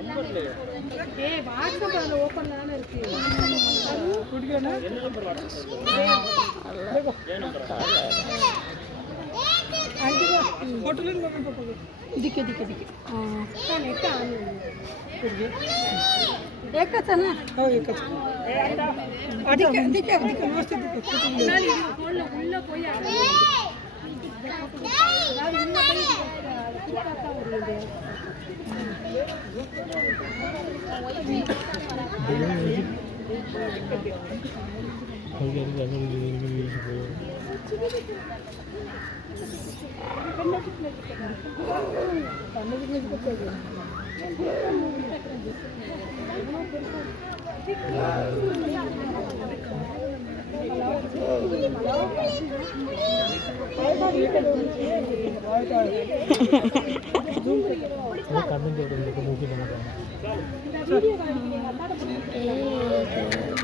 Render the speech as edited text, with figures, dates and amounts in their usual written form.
ஏய் வாட்ஸ்அப் அதுல ஓபன்ல தான இருக்கு. குடிக்கணும். होटल में मैं पापा दिखे दिखे दिखे हां नेट ऑन है एक था ना हां एक था दिखे दिखे दिखे मस्त दिखे ना ये फोन लो उள்ள போய் ஆடுங்க நான் உள்ள போய் கூப்பிட்டா வருது